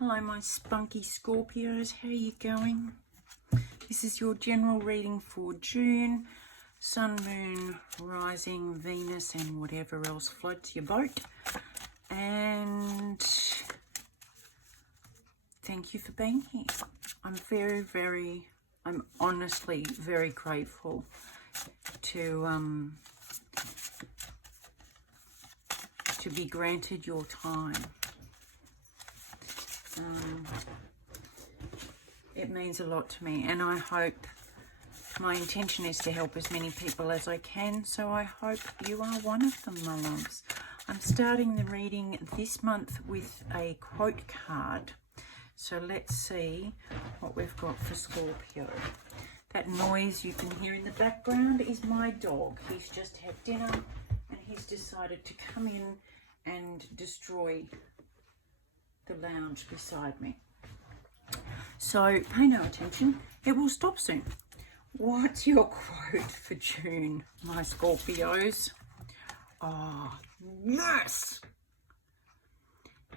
Hello my spunky Scorpios, how are you going? This is your general reading for June. Sun, Moon, Rising, Venus and whatever else floats your boat. And thank you for being here. I'm honestly very grateful to be granted your time. It means a lot to me, and I hope, my intention is to help as many people as I can, so I hope you are one of them, my loves. I'm starting the reading this month with a quote card, so let's see what we've got for Scorpio. That noise you can hear in the background is my dog. He's just had dinner and he's decided to come in and destroy the lounge beside me. So pay no attention, it will stop soon. What's your quote for June, my Scorpios? Oh, yes!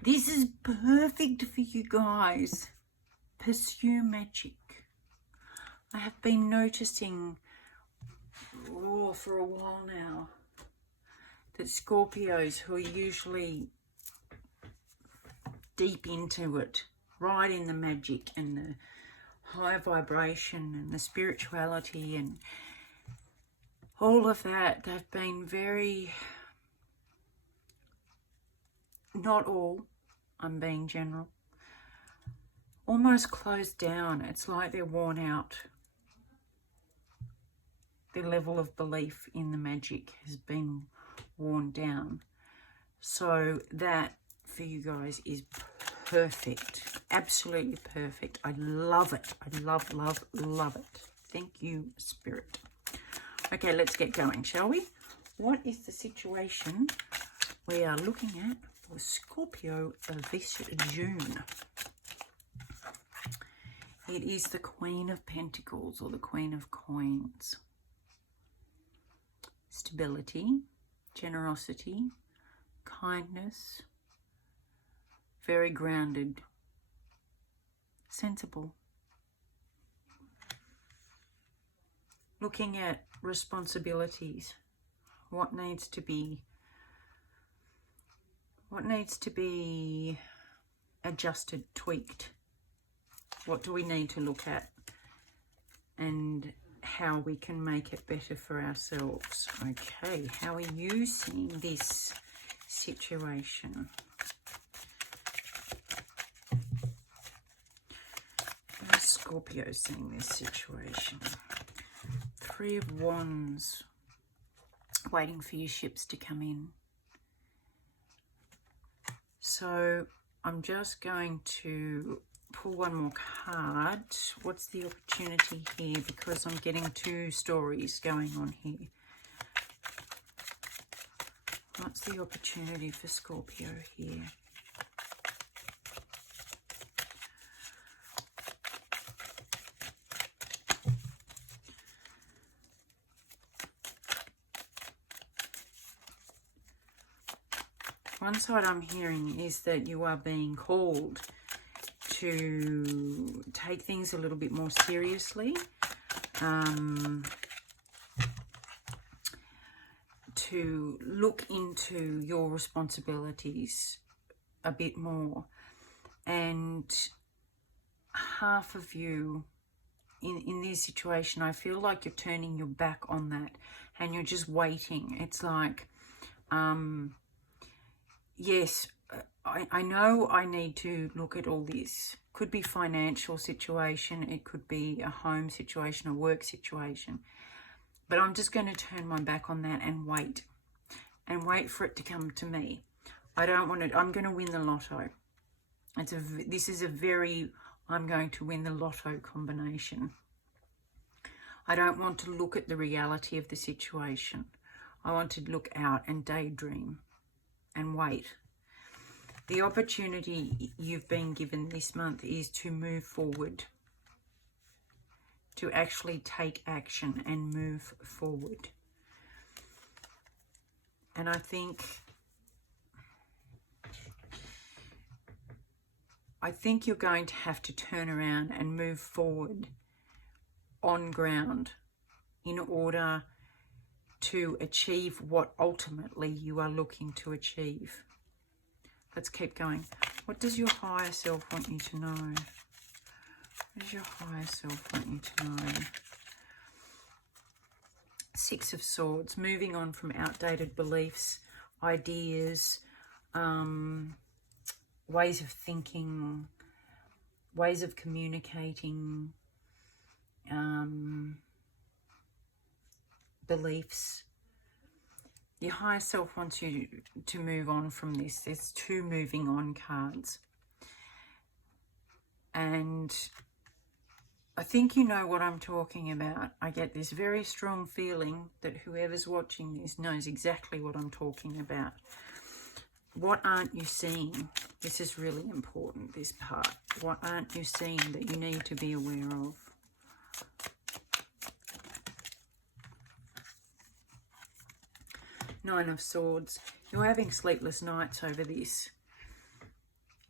This is perfect for you guys. Pursue magic. I have been noticing for a while now that Scorpios, who are usually deep into it, right in the magic and the high vibration and the spirituality and all of that, they've been very, not all, I'm being general, almost closed down. It's like they're worn out. Their level of belief in the magic has been worn down. So that for you guys is perfect, absolutely perfect. I love it. I love, love, love it. Thank you, Spirit. Okay, let's get going, shall we? What is the situation we are looking at for Scorpio this June? It is the Queen of Pentacles or the Queen of Coins. Stability, generosity, kindness, very grounded, sensible. Looking at responsibilities, what needs to be adjusted, tweaked. What do we need to look at and how we can make it better for ourselves. Okay, how are you seeing this situation? How is Scorpio seeing this situation? Three of Wands, waiting for your ships to come in. So I'm just going to pull one more card. What's the opportunity here? Because I'm getting two stories going on here. What's the opportunity for Scorpio here? One side I'm hearing is that you are being called to take things a little bit more seriously, to look into your responsibilities a bit more. And half of you in this situation, I feel like you're turning your back on that and you're just waiting. It's like, yes, I know I need to look at all this. Could be financial situation, it could be a home situation, a work situation. But I'm just going to turn my back on that and wait for it to come to me. I don't want it. I'm going to win the lotto. This is a very, I'm going to win the lotto combination. I don't want to look at the reality of the situation. I want to look out and daydream and wait. The opportunity you've been given this month is to move forward, to actually take action and move forward. And I think I think you're going to have to turn around and move forward on ground in order to achieve what ultimately you are looking to achieve. Let's keep going. What does your higher self want you to know? What does your higher self want you to know? Six of Swords, moving on from outdated beliefs, ideas, ways of thinking, ways of communicating, beliefs. Your higher self wants you to move on from this. There's two moving on cards. And I think you know what I'm talking about. I get this very strong feeling that whoever's watching this knows exactly what I'm talking about. What aren't you seeing? This is really important, this part. What aren't you seeing that you need to be aware of? Nine of Swords. You're having sleepless nights over this.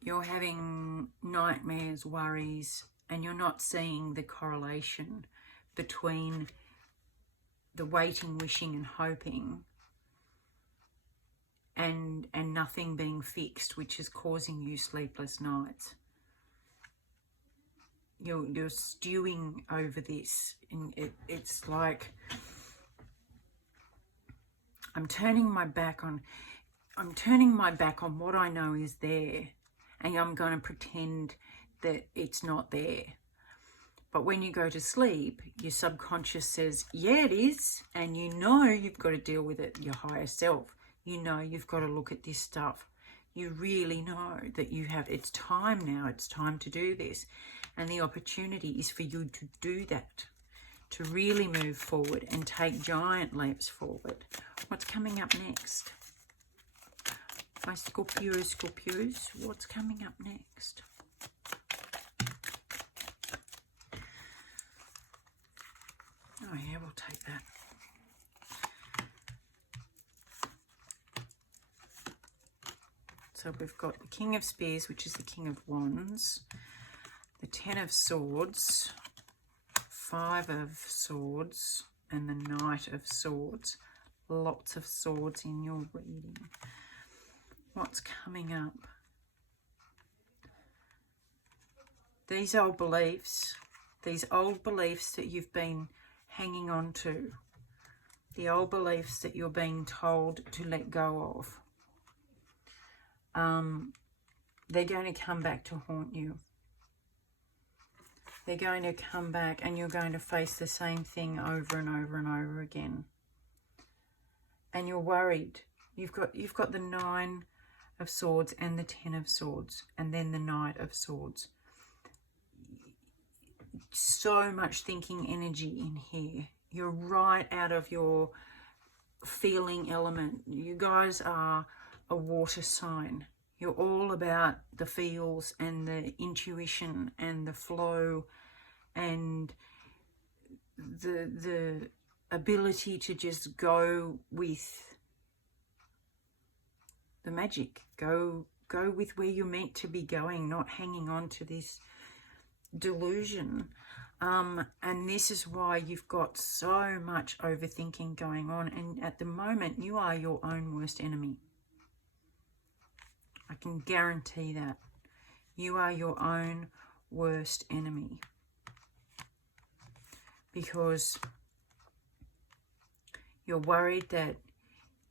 You're having nightmares, worries, and you're not seeing the correlation between the waiting, wishing and hoping and nothing being fixed, which is causing you sleepless nights. You're stewing over this, and it's like I'm turning my back on what I know is there, and I'm going to pretend that it's not there. But when you go to sleep, your subconscious says, yeah, it is, and you know you've got to deal with it, your higher self. You know you've got to look at this stuff. You really know that it's time now, it's time to do this. And the opportunity is for you to do that, to really move forward and take giant leaps forward. What's coming up next? My Scorpios, what's coming up next? Oh yeah, we'll take that. So we've got the King of Spears, which is the King of Wands, the Ten of Swords, Five of Swords, and the Knight of Swords. Lots of swords in your reading. What's coming up? These old beliefs that you've been hanging on to, the old beliefs that you're being told to let go of, they're going to come back to haunt you. They're going to come back and you're going to face the same thing over and over and over again. And you're worried. You've got the Nine of Swords and the Ten of Swords and then the Knight of Swords. So much thinking energy in here. You're right out of your feeling element. You guys are a water sign. You're all about the feels and the intuition and the flow and the ability to just go with the magic. Go with where you're meant to be going, not hanging on to this delusion. And this is why you've got so much overthinking going on, and at the moment you are your own worst enemy. I can guarantee that. You are your own worst enemy. Because you're worried that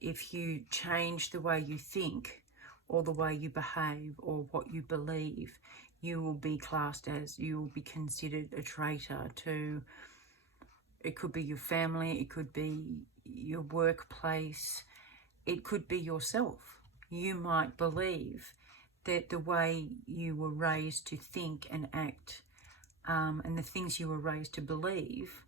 if you change the way you think or the way you behave or what you believe, you will be considered a traitor to, it could be your family, it could be your workplace, it could be yourself. You might believe that the way you were raised to think and act, and the things you were raised to believe,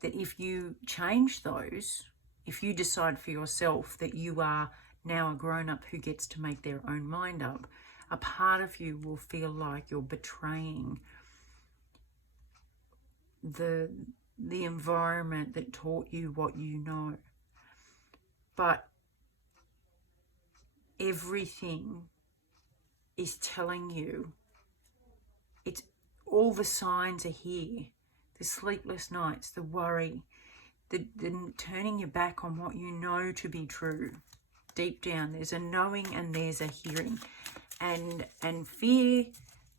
that if you change those, if you decide for yourself that you are now a grown-up who gets to make their own mind up, a part of you will feel like you're betraying the environment that taught you what you know. But everything is telling you it's all the signs are here. The sleepless nights, the worry, the turning your back on what you know to be true. Deep down, there's a knowing and there's a hearing. And fear,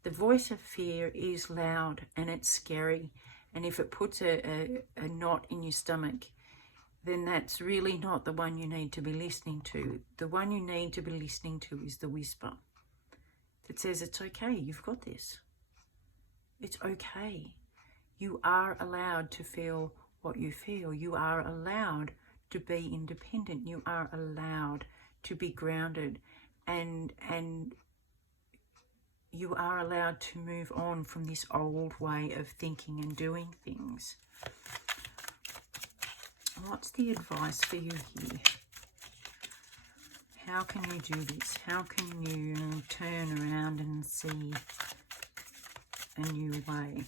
the voice of fear is loud and it's scary. And if it puts a knot in your stomach, then that's really not the one you need to be listening to. The one you need to be listening to is the whisper that says, it's okay, you've got this. It's okay. You are allowed to feel what you feel. You are allowed to be independent. You are allowed to be grounded, and you are allowed to move on from this old way of thinking and doing things. What's the advice for you here? How can you do this? How can you turn around and see a new way?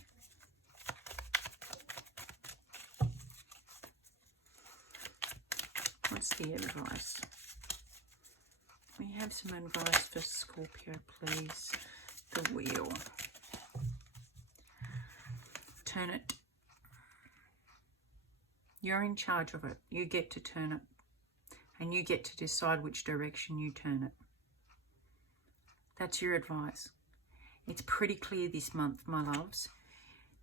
What's the advice? We have some advice for Scorpio, please. The wheel. Turn it. You're in charge of it. You get to turn it. And you get to decide which direction you turn it. That's your advice. It's pretty clear this month, my loves.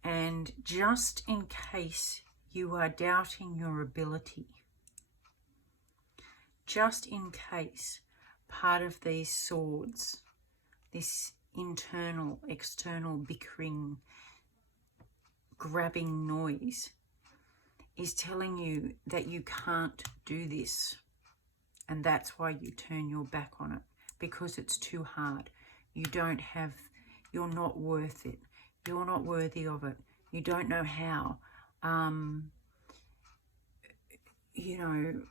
And just in case you are doubting your ability, just in case part of these swords, this internal, external bickering, grabbing noise, is telling you that you can't do this. And that's why you turn your back on it, because it's too hard. You don't have, you're not worth it. You're not worthy of it. You don't know how. You know,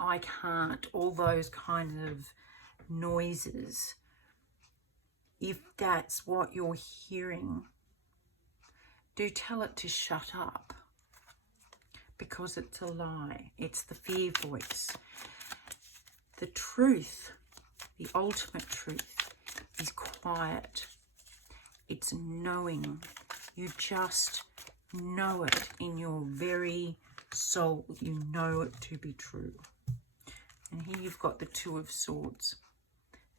I can't, all those kinds of noises. If that's what you're hearing, do tell it to shut up, because it's a lie. It's the fear voice. The truth, the ultimate truth, is quiet. It's knowing. You just know it in your very soul. You know it to be true. And here you've got the Two of Swords.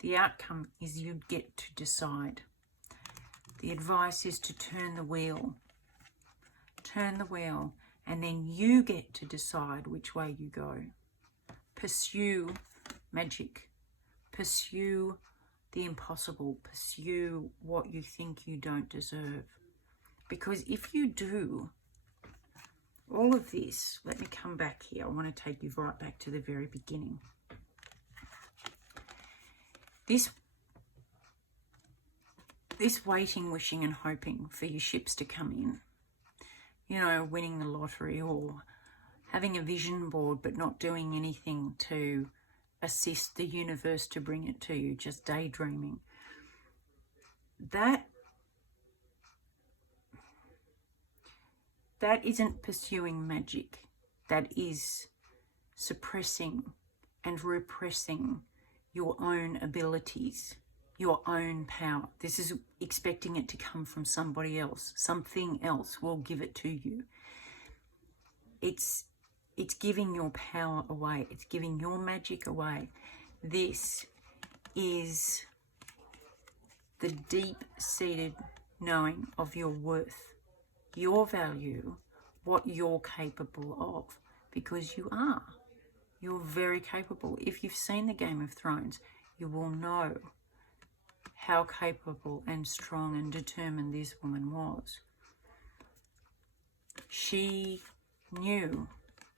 The outcome is you get to decide. The advice is to turn the wheel. Turn the wheel, and then you get to decide which way you go. Pursue magic. Pursue the impossible. Pursue what you think you don't deserve. Because if you do, all of this, let me come back here. I want to take you right back to the very beginning. This waiting, wishing and hoping for your ships to come in, you know, winning the lottery or having a vision board but not doing anything to assist the universe to bring it to you, just daydreaming. That isn't pursuing magic. That is suppressing and repressing your own abilities, your own power. This is expecting it to come from somebody else. Something else will give it to you. It's giving your power away. It's giving your magic away. This is the deep-seated knowing of your worth, your value, what you're capable of, because you are. You're very capable. If you've seen the Game of Thrones, you will know how capable and strong and determined this woman was. She knew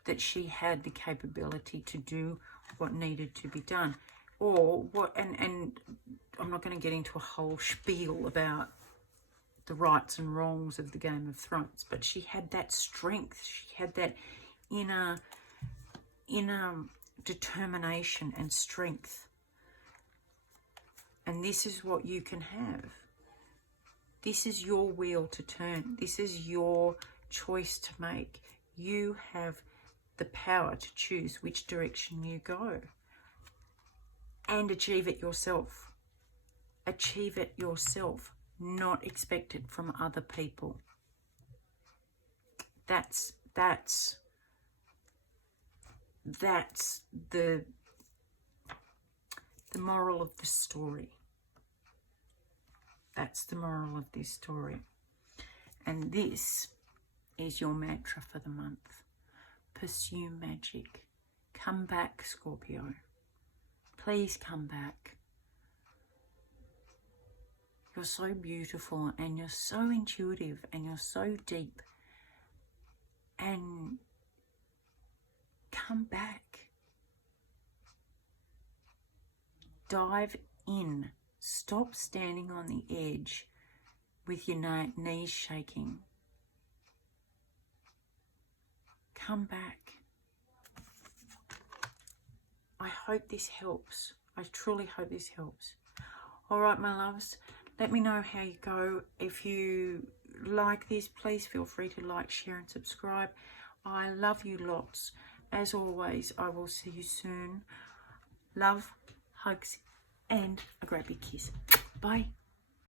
that she had the capability to do what needed to be done. Or what, and I'm not going to get into a whole spiel about the rights and wrongs of the Game of Thrones, but she had that strength. She had that inner determination and strength. And this is what you can have. This is your wheel to turn. This is your choice to make. You have the power to choose which direction you go and achieve it yourself. Achieve it yourself. not expect it from other people. That's the moral of the story. That's the moral of this story. And this is your mantra for the month. Pursue magic. Come back, Scorpio. Please come back. You're so beautiful and you're so intuitive and you're so deep. And come back. Dive in. Stop standing on the edge with your knees shaking. Come back. I hope this helps. I truly hope this helps. All right, my loves, let me know how you go. If you like this, please feel free to like, share and subscribe. I love you lots. As always, I will see you soon. Love, hugs and a great big kiss. Bye.